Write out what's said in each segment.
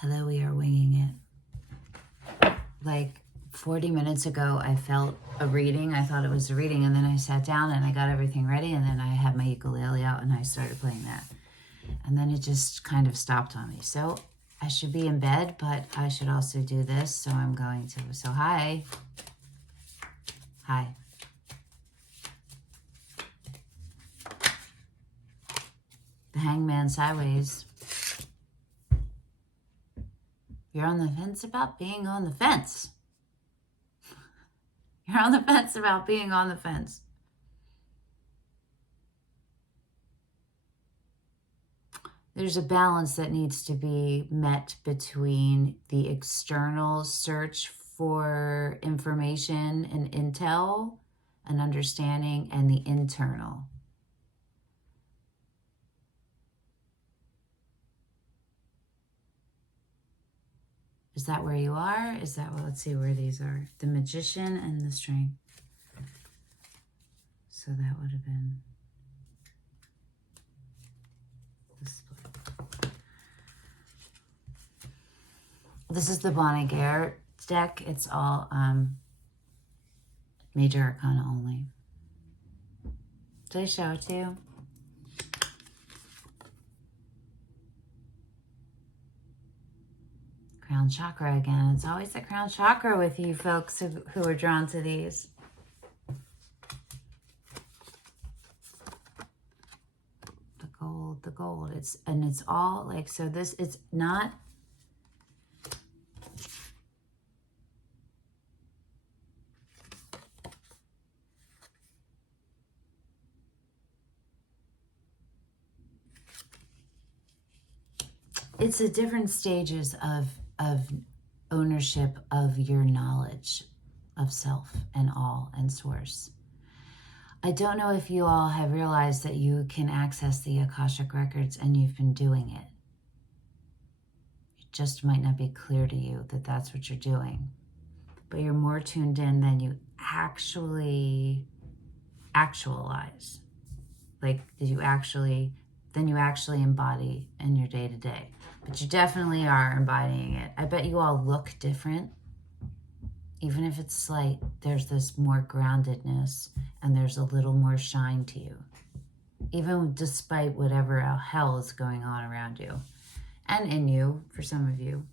Hello, we are winging it. Like 40 minutes ago, I felt a reading. I thought it was a reading, and then I sat down and I got everything ready, and then I had my ukulele out and I started playing that. And then it just kind of stopped on me. So I should be in bed, but I should also do this. So I'm going to. So hi. Hi. The Hangman sideways. You're on the fence about being on the fence. You're on the fence about being on the fence. There's a balance that needs to be met between the external search for information and intel and understanding and the internal. Is that where you are? Is that, well, let's see where these are. The Magician and the Strength. So that would have been the split. This is the Bonnie Garrett deck. It's all Major Arcana only. Did I show it to you? Crown chakra again. It's always the crown chakra with you folks who are drawn to these. The gold. It's all like, so this, it's not, it's the different stages of ownership of your knowledge of self and all and source. I don't know if you all have realized that you can access the Akashic Records, and you've been doing it. It just might not be clear to you that that's what you're doing. But you're more tuned in than you actually actualize. Like, than you actually embody in your day-to-day. But you definitely are embodying it. I bet you all look different. Even if it's slight, there's this more groundedness and there's a little more shine to you. Even despite whatever hell is going on around you. And in you, for some of you.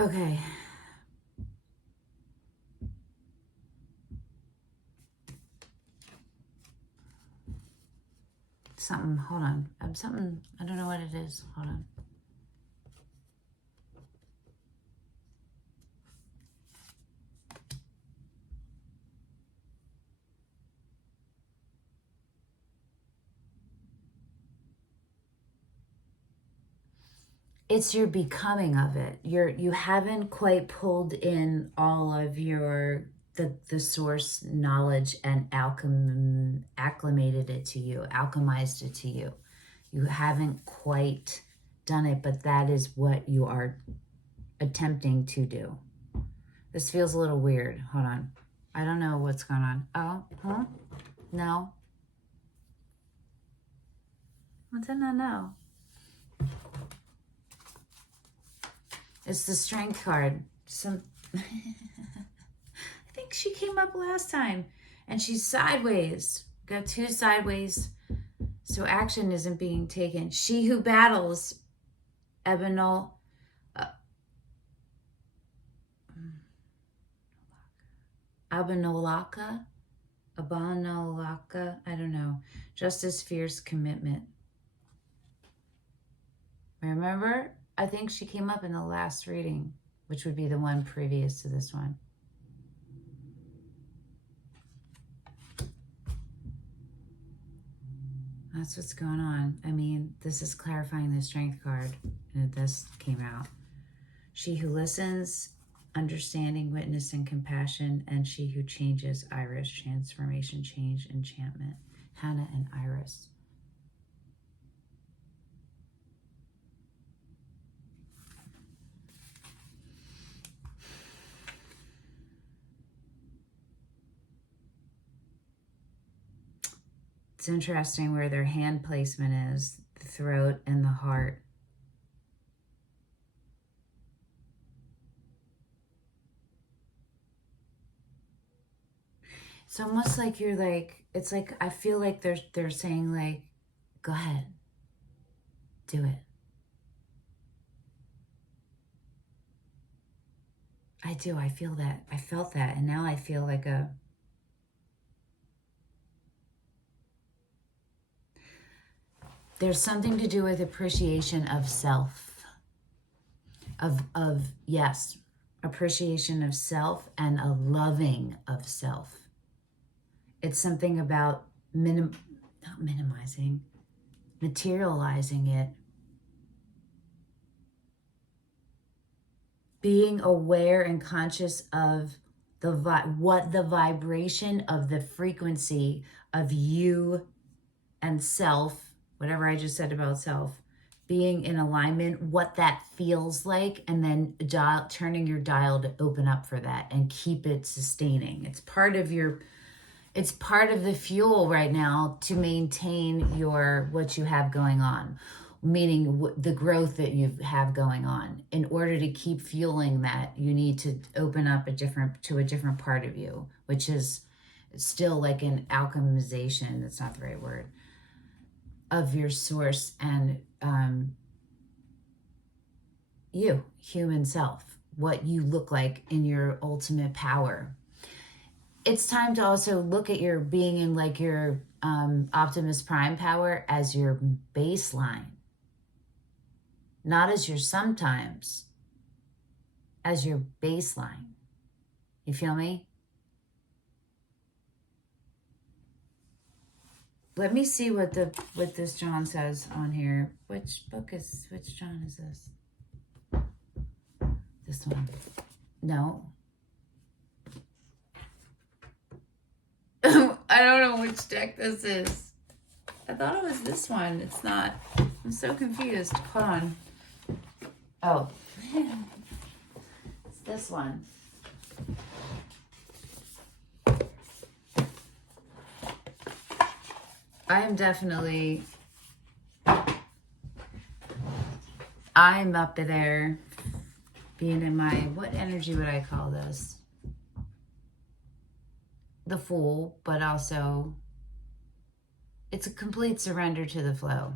Okay. Something, hold on. Something, I don't know what it is. Hold on. It's your becoming of it. You haven't quite pulled in all of your the source knowledge and acclimated it to you, alchemized it to you. You haven't quite done it, but that is what you are attempting to do. This feels a little weird. Hold on. I don't know what's going on. Oh, huh? No. What did I know? It's the Strength card. I think she came up last time. And she's sideways. Got two sideways. So action isn't being taken. She who battles, Abanolaka. I don't know. Justice, fierce commitment. Remember? I think she came up in the last reading, which would be the one previous to this one. That's what's going on. I mean, this is clarifying the Strength card, and this came out. She who listens, understanding, witness, and compassion, and she who changes, Iris, transformation, change, enchantment. Hannah and Iris. It's interesting where their hand placement is, the throat and the heart. It's almost like you're like, it's like, I feel like they're saying like, go ahead, do it. I do, I feel that. I felt that, and now I feel like there's something to do with appreciation of self, yes, appreciation of self and a loving of self. It's something about not minimizing, materializing it, being aware and conscious of what the vibration of the frequency of you and self, whatever I just said about self, being in alignment, what that feels like, and then turning your dial to open up for that and keep it sustaining. It's part of the fuel right now to maintain what you have going on, meaning the growth that you have going on. In order to keep fueling that, you need to open up to a different part of you, which is still like an alchemization, that's not the right word, of your source and human self, what you look like in your ultimate power. It's time to also look at your being in like your Optimus Prime power as your baseline, not as your sometimes, as your baseline. You feel me? Let me see what this John says on here. Which John is this? This one. No. I don't know which deck this is. I thought it was this one. It's not. I'm so confused. Hold on. Oh. It's this one. I'm up there being in my, what energy would I call this? The Fool, but also it's a complete surrender to the flow.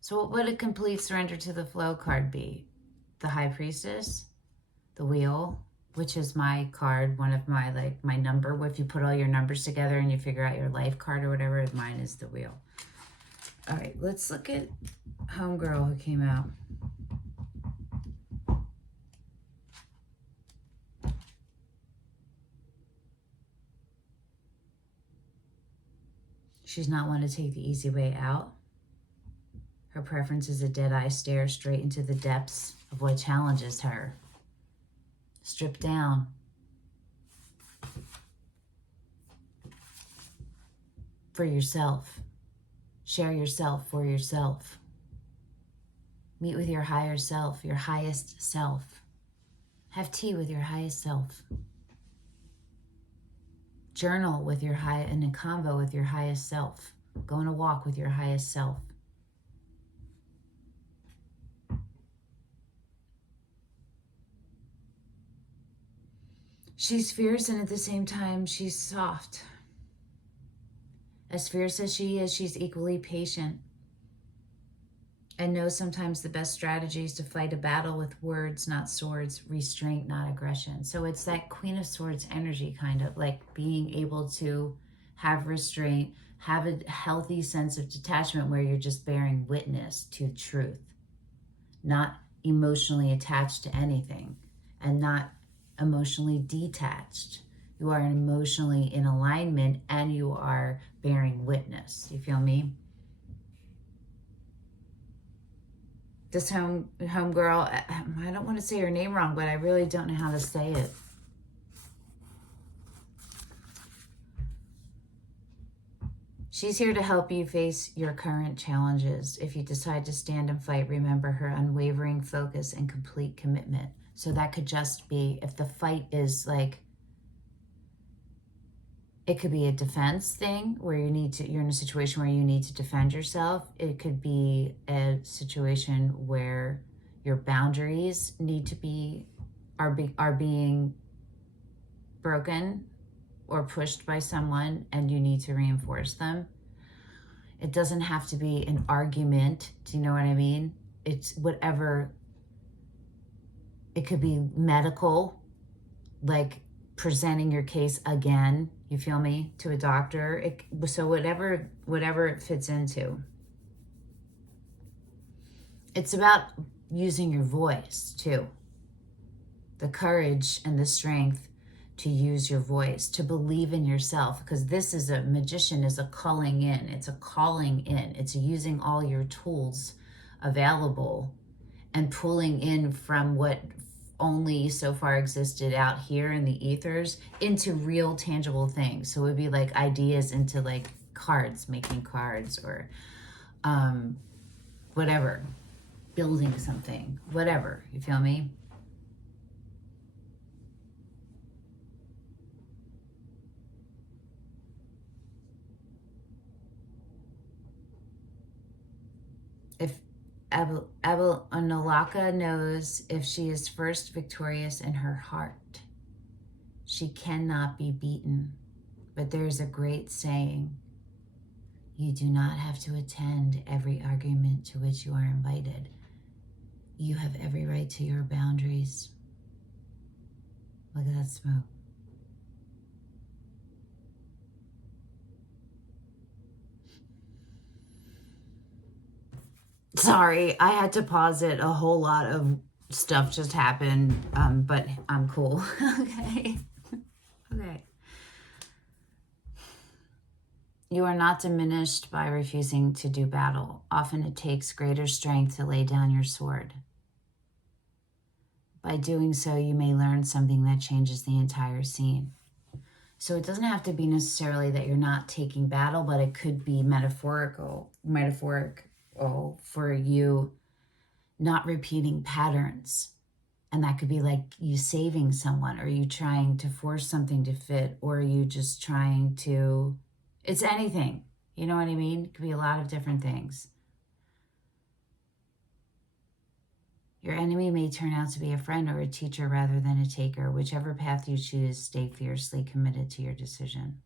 So what would a complete surrender to the flow card be? The High Priestess, the Wheel, which is my card, one of my, like, my number. If you put all your numbers together and you figure out your life card or whatever, mine is the Wheel. All right, let's look at Homegirl who came out. She's not one to take the easy way out. Her preference is a dead-eye stare straight into the depths of what challenges her. Strip down. For yourself. Share yourself for yourself. Meet with your higher self, your highest self. Have tea with your highest self. Journal with your in a convo with your highest self. Go on a walk with your highest self. She's fierce, and at the same time, she's soft. As fierce as she is, she's equally patient. And knows sometimes the best strategy is to fight a battle with words, not swords, restraint, not aggression. So it's that Queen of Swords energy, kind of like being able to have restraint, have a healthy sense of detachment where you're just bearing witness to truth, not emotionally attached to anything and not emotionally detached. You are emotionally in alignment and you are bearing witness. You feel me? This homegirl, I don't want to say her name wrong, but I really don't know how to say it. She's here to help you face your current challenges. If you decide to stand and fight, remember her unwavering focus and complete commitment. So that could just be, if the fight is like, it could be a defense thing where you're in a situation where you need to defend yourself. It could be a situation where your boundaries need to are being broken or pushed by someone and you need to reinforce them. It doesn't have to be an argument. Do you know what I mean? It's whatever. It could be medical, like presenting your case again, you feel me, to a doctor. So whatever it fits into. It's about using your voice too. The courage and the strength to use your voice, to believe in yourself, because this is a magician, is a calling in. It's a calling in. It's using all your tools available and pulling in from what only so far existed out here in the ethers into real tangible things. So it would be like ideas into like cards, making cards, or whatever, building something, whatever, you feel me? If Abelanolaka knows, if she is first victorious in her heart, she cannot be beaten. But there's a great saying, you do not have to attend every argument to which you are invited. You have every right to your boundaries. Look at that smoke. Sorry, I had to pause it. A whole lot of stuff just happened, but I'm cool. Okay. Okay. You are not diminished by refusing to do battle. Often it takes greater strength to lay down your sword. By doing so, you may learn something that changes the entire scene. So it doesn't have to be necessarily that you're not taking battle, but it could be metaphorical for you not repeating patterns. And that could be like you saving someone, or you trying to force something to fit, or you just trying to, it's anything. You know what I mean? It could be a lot of different things. Your enemy may turn out to be a friend or a teacher rather than a taker. Whichever path you choose, stay fiercely committed to your decision.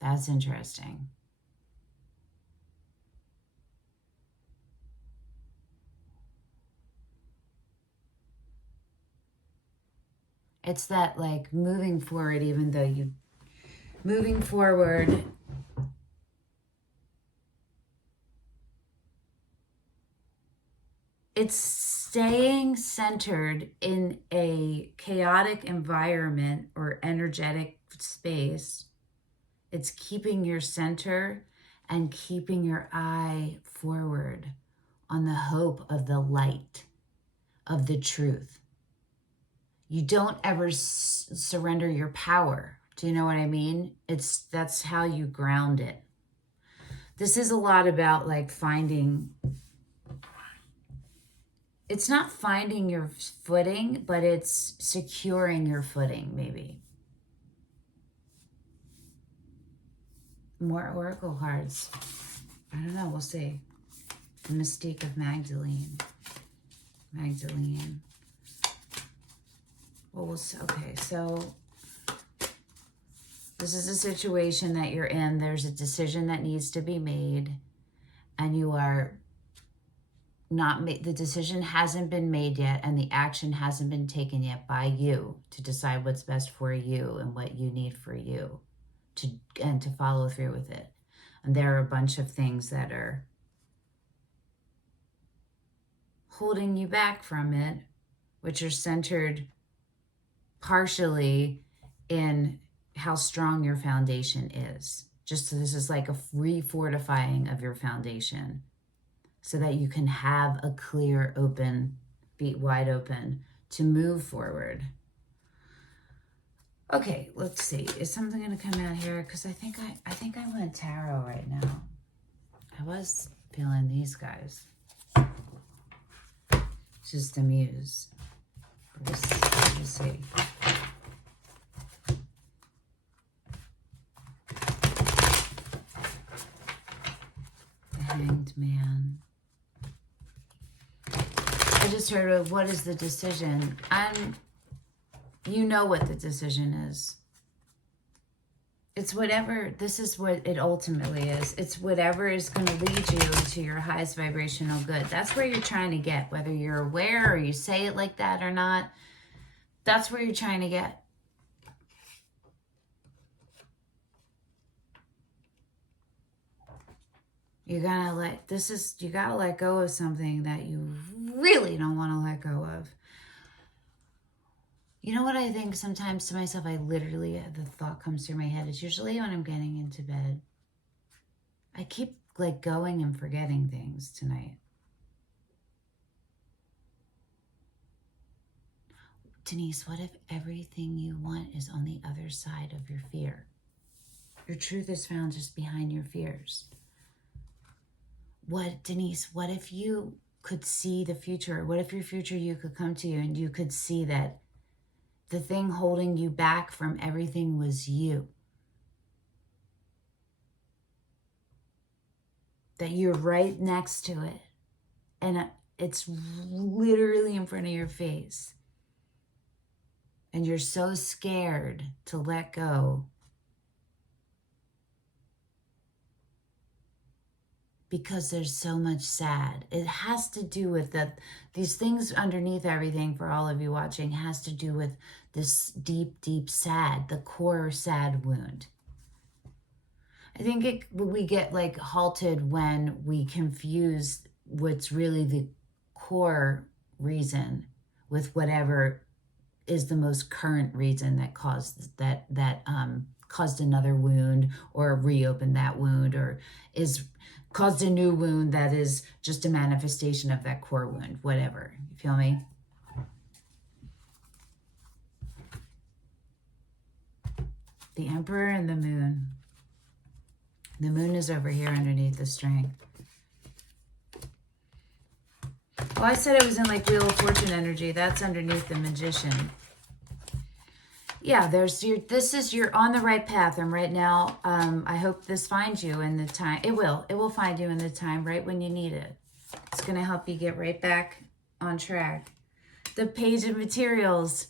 That's interesting. It's that like moving forward, even though moving forward, it's staying centered in a chaotic environment or energetic space. It's keeping your center and keeping your eye forward on the hope of the light, of the truth. You don't ever surrender your power. Do you know what I mean? That's how you ground it. This is a lot about like finding, it's not finding your footing, but it's securing your footing, maybe. More oracle cards. I don't know, we'll see. The Mystique of Magdalene. Well, okay, so this is a situation that you're in. There's a decision that needs to be made, and you are not made. The decision hasn't been made yet, and the action hasn't been taken yet by you to decide what's best for you and what you need for you to follow through with it. And there are a bunch of things that are holding you back from it, which are centered partially in how strong your foundation is. Just so this is like a refortifying of your foundation so that you can have a clear, open, feet wide open to move forward. Okay, let's see. Is something going to come out here? Because I think I went tarot right now. I was feeling these guys. It's just the Muse. We'll see. The Hanged Man. I just heard of what is the decision? You know what the decision is. It's whatever, this is what it ultimately is. It's whatever is going to lead you to your highest vibrational good. That's where you're trying to get, whether you're aware or you say it like that or not. That's where you're trying to get. You gotta let go of something that you really don't want to let go of. You know what I think sometimes to myself? I literally, the thought comes through my head. It's usually when I'm getting into bed. I keep like going and forgetting things tonight. Denise, what if everything you want is on the other side of your fear? Your truth is found just behind your fears. Denise, what if you could see the future? What if your future you could come to you and you could see that the thing holding you back from everything was you? That you're right next to it. And it's literally in front of your face. And you're so scared to let go because there's so much sad. It has to do with that. These things underneath everything for all of you watching has to do with this deep, deep sad, the core sad wound. I think we get like halted when we confuse what's really the core reason with whatever is the most current reason that caused caused another wound or reopened that wound or is caused a new wound that is just a manifestation of that core wound, whatever. You feel me? The Emperor and the Moon. The Moon is over here underneath the string. Oh, I said it was in like Wheel of Fortune energy. That's underneath the Magician. Yeah, you're on the right path. And right now, I hope this finds you in the time. It will find you in the time right when you need it. It's going to help you get right back on track. The Page of Materials.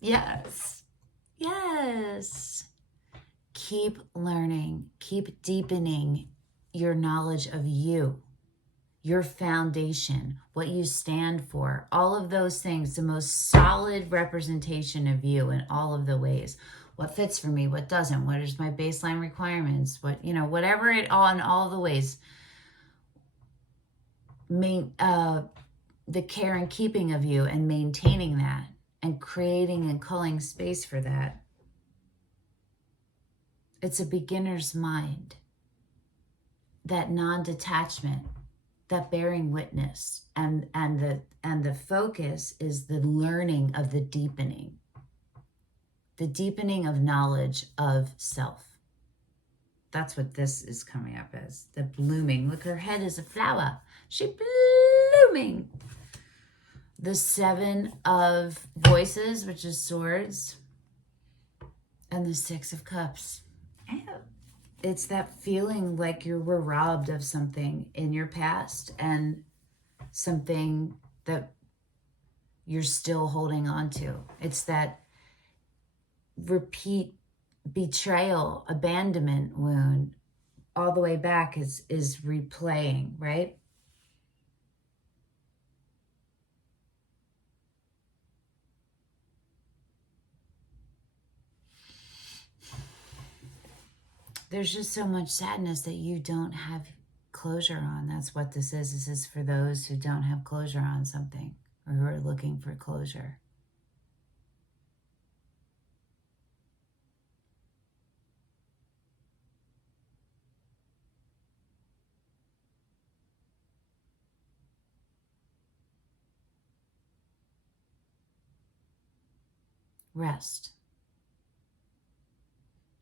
Yes. Yes. Keep learning. Keep deepening your knowledge of you. Your foundation, what you stand for, all of those things, the most solid representation of you in all of the ways. What fits for me, what doesn't, what is my baseline requirements, whatever it all in all the ways. The care and keeping of you and maintaining that and creating and culling space for that. It's a beginner's mind. That non-detachment. That bearing witness and the focus is the learning of the deepening of knowledge of self. That's what this is coming up as, the blooming. Look, her head is a flower. She's blooming. The Seven of Voices, which is swords, and the Six of Cups. It's that feeling like you were robbed of something in your past and something that you're still holding on to. It's that repeat betrayal, abandonment wound all the way back is replaying, right? There's just so much sadness that you don't have closure on. That's what this is. This is for those who don't have closure on something or who are looking for closure. Rest.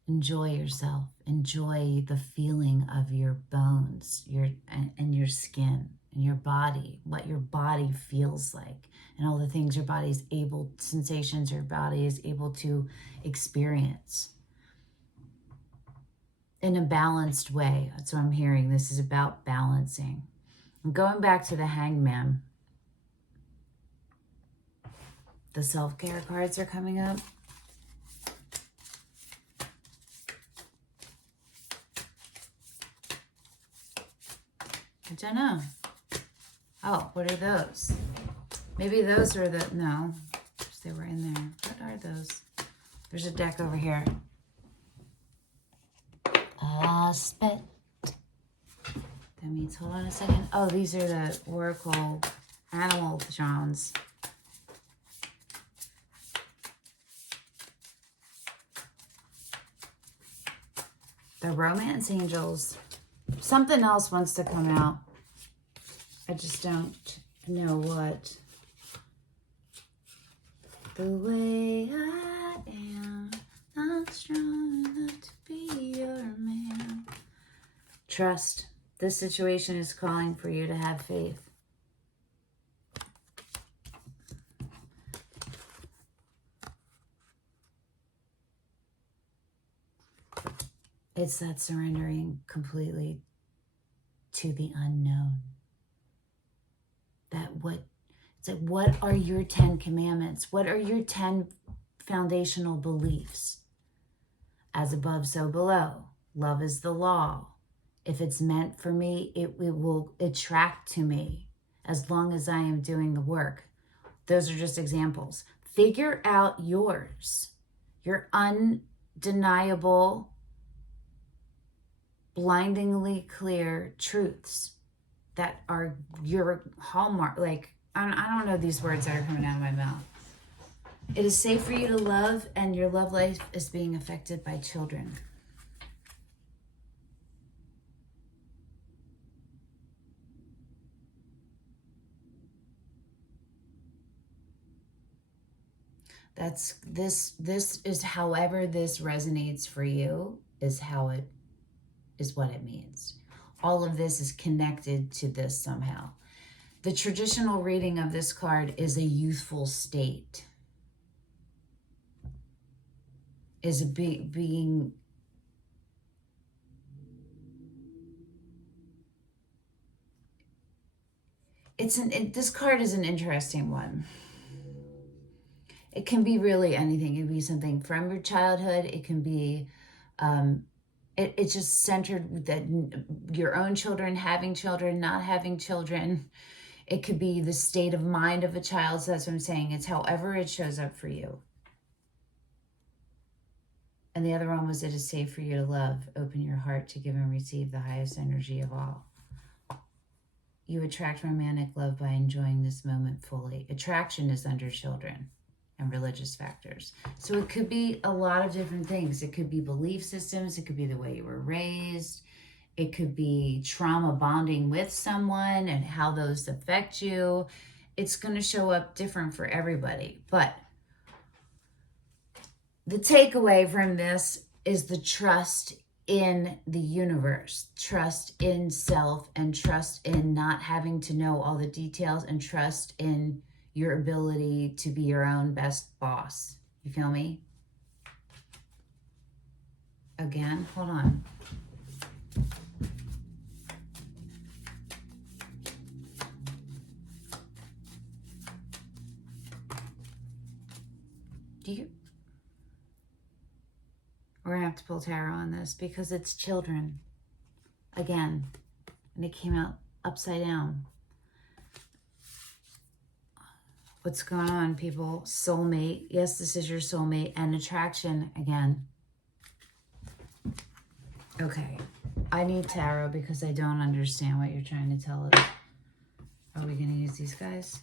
Enjoy yourself. Enjoy the feeling of your bones, and your skin and your body, what your body feels like, and all the things your body's sensations your body is able to experience in a balanced way. That's what I'm hearing. This is about balancing. I'm going back to the Hangman. The self-care cards are coming up. I don't know. Oh, what are those? Maybe those are the, no, they were in there. What are those? There's a deck over here. Spit. That means, hold on a second. Oh, these are the Oracle animal drones. The romance angels. Something else wants to come out. I just don't know what. The way I am, not strong enough to be your man. Trust. This situation is calling for you to have faith. It's that surrendering completely to the unknown. It's like, what are your 10 commandments? What are your 10 foundational beliefs? As above, so below. Love is the law. If it's meant for me, it will attract to me as long as I am doing the work. Those are just examples. Figure out yours. Your undeniable, blindingly clear truths that are your hallmark. Like, I don't know these words that are coming out of my mouth. It is safe for you to love, and your love life is being affected by children. This is however this resonates for you is how it is what it means. All of this is connected to this somehow. The traditional reading of this card is a youthful state. Is a being this card is an interesting one. It can be really anything. It can be something from your childhood. It can be, it's just centered that your own children, having children, not having children. It could be the state of mind of a child. So that's what I'm saying. It's however it shows up for you. And the other one was, it is safe for you to love. Open your heart to give and receive the highest energy of all. You attract romantic love by enjoying this moment fully. Attraction is under children and religious factors. So it could be a lot of different things. It could be belief systems. It could be the way you were raised. It could be trauma bonding with someone and how those affect you. It's going to show up different for everybody. But the takeaway from this is the trust in the universe, trust in self, and trust in not having to know all the details, and trust in your ability to be your own best boss. You feel me? Again, hold on. We're going to have to pull tarot on this because it's children. Again, and it came out upside down. What's going on, people? Soulmate. Yes, this is your soulmate. And attraction again. Okay. I need tarot because I don't understand what you're trying to tell us. Are we going to use these guys?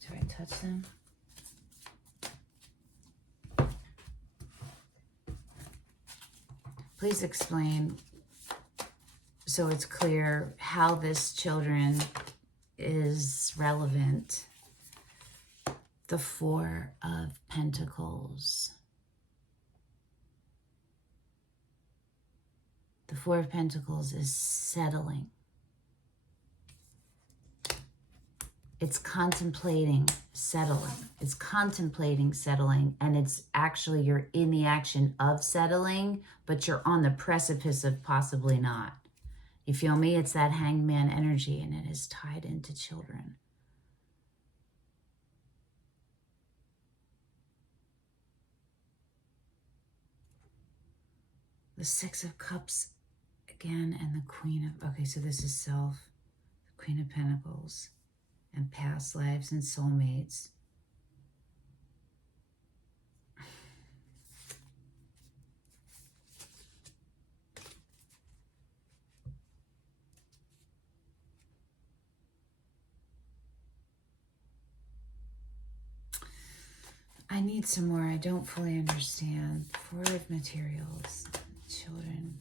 Do I touch them? Please explain so it's clear how this children is relevant. The Four of Pentacles. The Four of Pentacles is settling. It's contemplating settling. It's contemplating settling, and it's actually you're in the action of settling, but you're on the precipice of possibly not. You feel me? It's that hangman energy, and it is tied into children. The Six of Cups again, and the Queen of, okay, so this is self, the Queen of Pentacles, and past lives and soulmates. I need some more. I don't fully understand. Four of Materials, children.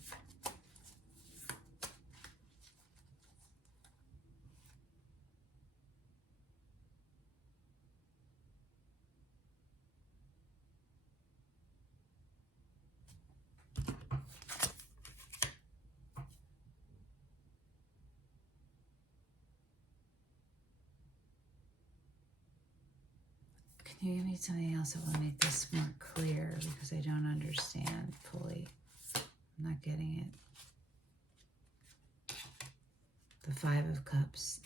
Can you give me something else that will make this more clear? Because I don't understand fully. I'm not getting it. The Five of Cups.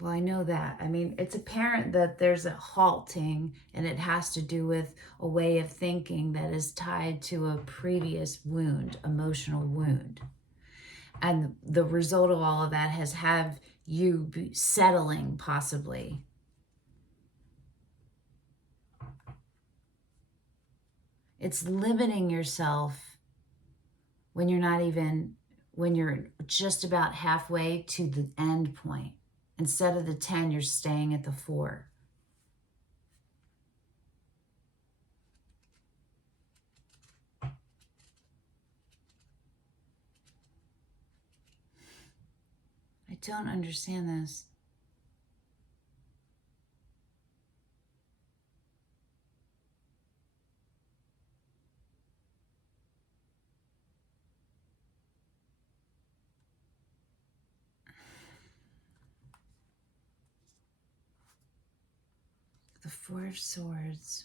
Well, I know that. I mean, it's apparent that there's a halting, and it has to do with a way of thinking that is tied to a previous wound, emotional wound. And the result of all of that has had you be settling, possibly. It's limiting yourself when you're not even, when you're just about halfway to the end point. Instead of the 10, you're staying at the 4. I don't understand this. The Four of Swords.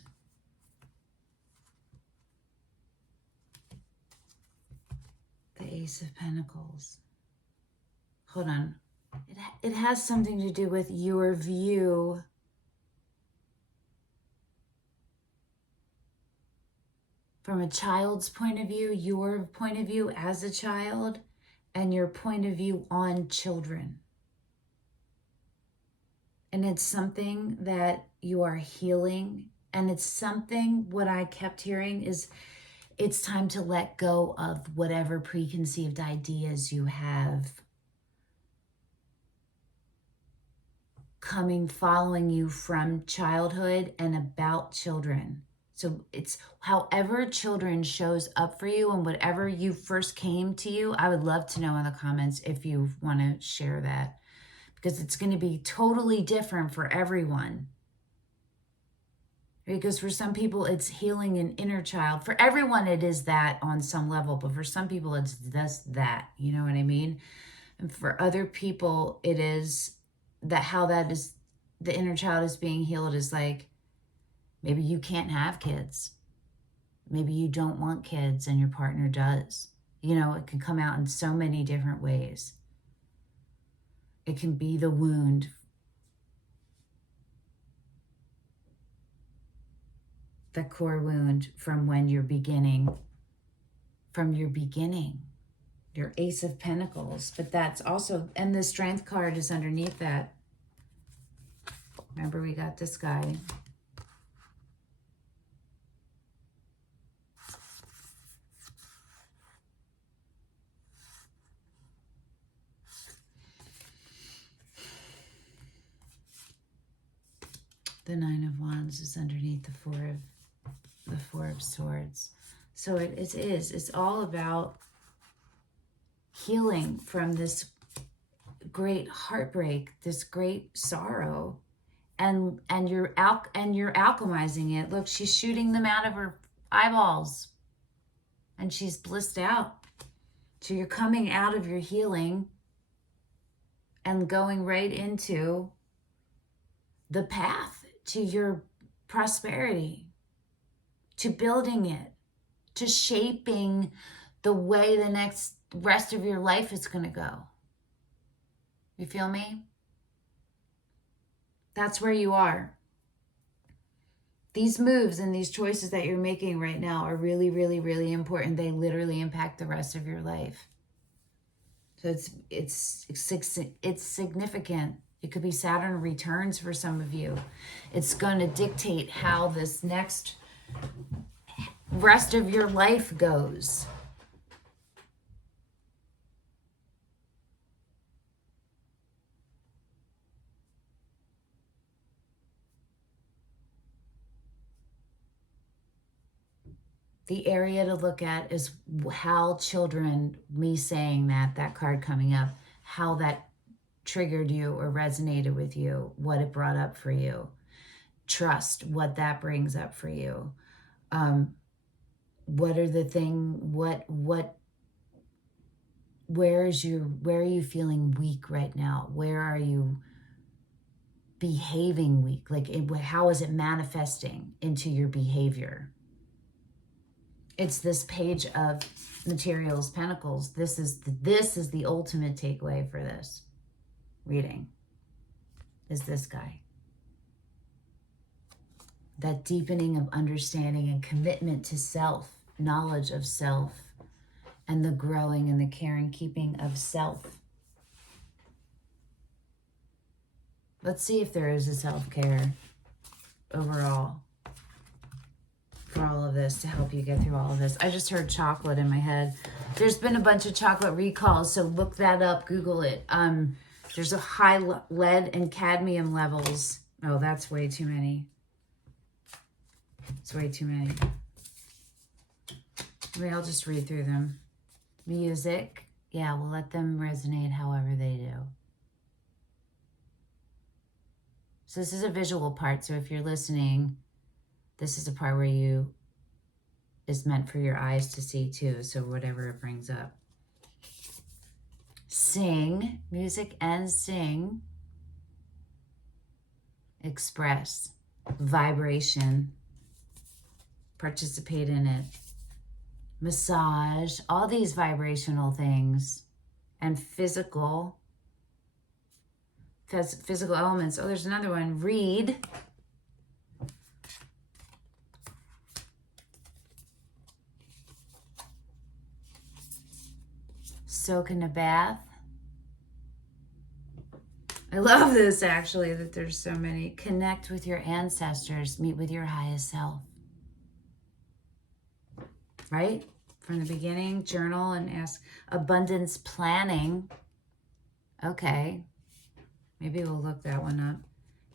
The Ace of Pentacles. Hold on. It has something to do with your view from a child's point of view, your point of view as a child, and your point of view on children. And it's something that you are healing. And it's something, what I kept hearing is, it's time to let go of whatever preconceived ideas you have following you from childhood and about children. So it's however children shows up for you and whatever you first came to you. I would love to know in the comments if you want to share that, because it's going to be totally different for everyone. Because for some people, it's healing an inner child. For everyone, it is that on some level. But for some people, it's just that. You know what I mean? And for other people, it is that how that is, the inner child is being healed is like, maybe you can't have kids. Maybe you don't want kids and your partner does. You know, it can come out in so many different ways. It can be the wound. The core wound from when you're beginning, your Ace of Pentacles. But that's also, and the Strength card is underneath that. Remember, we got this guy. The Nine of Wands is underneath the Four of Swords. So it's all about healing from this great heartbreak, this great sorrow, and you're alchemizing it. Look, she's shooting them out of her eyeballs, and she's blissed out. So you're coming out of your healing and going right into the path to your prosperity, to building it, to shaping the way the next rest of your life is going to go. You feel me? That's where you are. These moves and these choices that you're making right now are really, really, really important. They literally impact the rest of your life. So it's significant. It could be Saturn returns for some of you. It's going to dictate how this next rest of your life goes. The area to look at is how children, me saying that card coming up, how that triggered you or resonated with you, what it brought up for you. Trust, what that brings up for you. What are the where are you feeling weak right now? Where are you behaving weak? Like, how is it manifesting into your behavior? It's this page of Materials, Pentacles. This is the ultimate takeaway for this reading, is this guy. That deepening of understanding and commitment to self, knowledge of self, and the growing and the care and keeping of self. Let's see if there is a self-care overall for all of this to help you get through all of this. I just heard chocolate in my head. There's been a bunch of chocolate recalls, so look that up, Google it. There's a high lead and cadmium levels. Oh, that's way too many. It's way too many. Maybe I'll just read through them. Music. Yeah, we'll let them resonate however they do. So this is a visual part, so if you're listening, this is a part where is meant for your eyes to see too, so whatever it brings up. Sing, music and sing. Express, vibration, participate in it. Massage, all these vibrational things, and physical elements. Oh, there's another one. Read. Soak in a bath. I love this, actually, that there's so many. Connect with your ancestors. Meet with your highest self. Right? From the beginning, journal and ask. Abundance planning. Okay. Maybe we'll look that one up.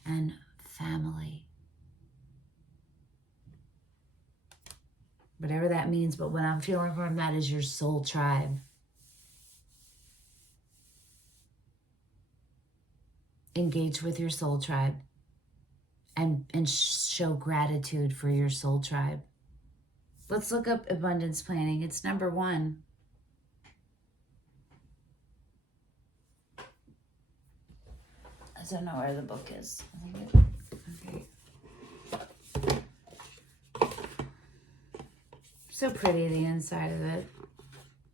And family. Whatever that means, but what I'm feeling from that is your soul tribe. Engage with your soul tribe and show gratitude for your soul tribe. Let's look up abundance planning. It's number 1. I don't know where the book is. Okay. So pretty, the inside of it.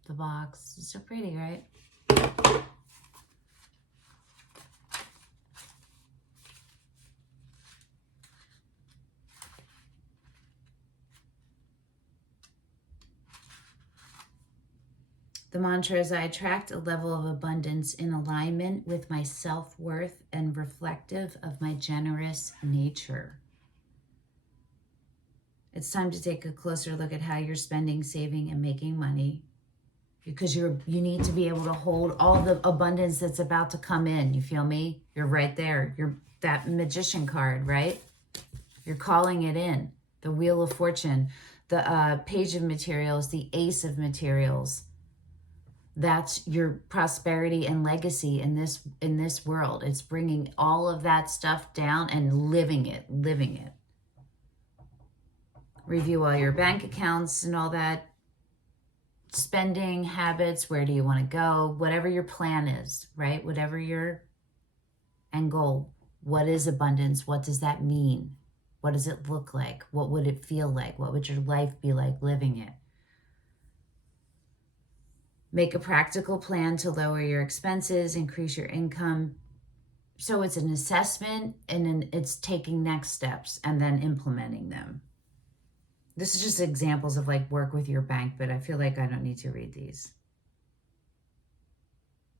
The box. It's so pretty, right? The mantra is, I attract a level of abundance in alignment with my self-worth and reflective of my generous nature. It's time to take a closer look at how you're spending, saving, and making money, because you need to be able to hold all the abundance that's about to come in. You feel me? You're right there. You're that magician card, right? You're calling it in. The Wheel of Fortune, the Page of Materials, the Ace of Materials. That's your prosperity and legacy in this world. It's bringing all of that stuff down and living it. Review all your bank accounts and all that. Spending habits, where do you want to go? Whatever your plan is, right? Whatever your end goal. What is abundance? What does that mean? What does it look like? What would it feel like? What would your life be like living it? Make a practical plan to lower your expenses, increase your income, So it's an assessment, and then it's taking next steps and then implementing them. This is just examples of like work with your bank, but I feel like I don't need to read these.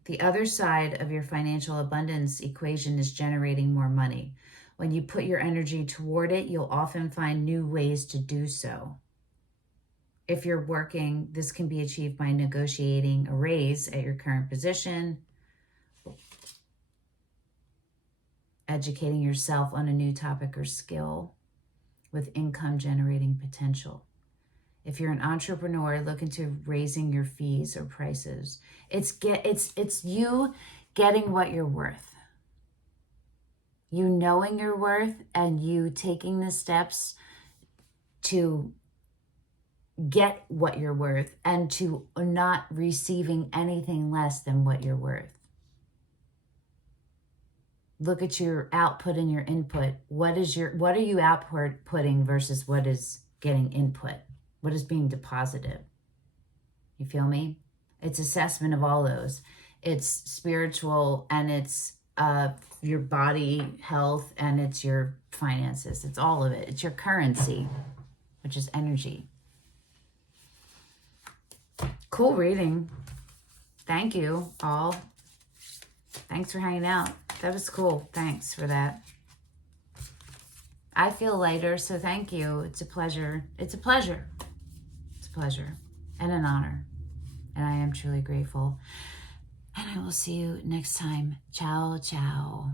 The other side of your financial abundance equation is generating more money. When you put your energy toward it, you'll often find new ways to do so. If you're working, this can be achieved by negotiating a raise at your current position, educating yourself on a new topic or skill with income generating potential. If you're an entrepreneur, look into raising your fees or prices. It's you getting what you're worth. You knowing your worth and you taking the steps to get what you're worth and to not receiving anything less than what you're worth. Look at your output and your input. What are you outputting versus what is getting input? What is being deposited? You feel me? It's assessment of all those. It's spiritual, and it's your body health, and it's your finances. It's all of it. It's your currency, which is energy. Cool reading. Thank you all. Thanks for hanging out. That was cool. Thanks for that. I feel lighter, so thank you. It's a pleasure. It's a pleasure. It's a pleasure and an honor. And I am truly grateful. And I will see you next time. Ciao, ciao.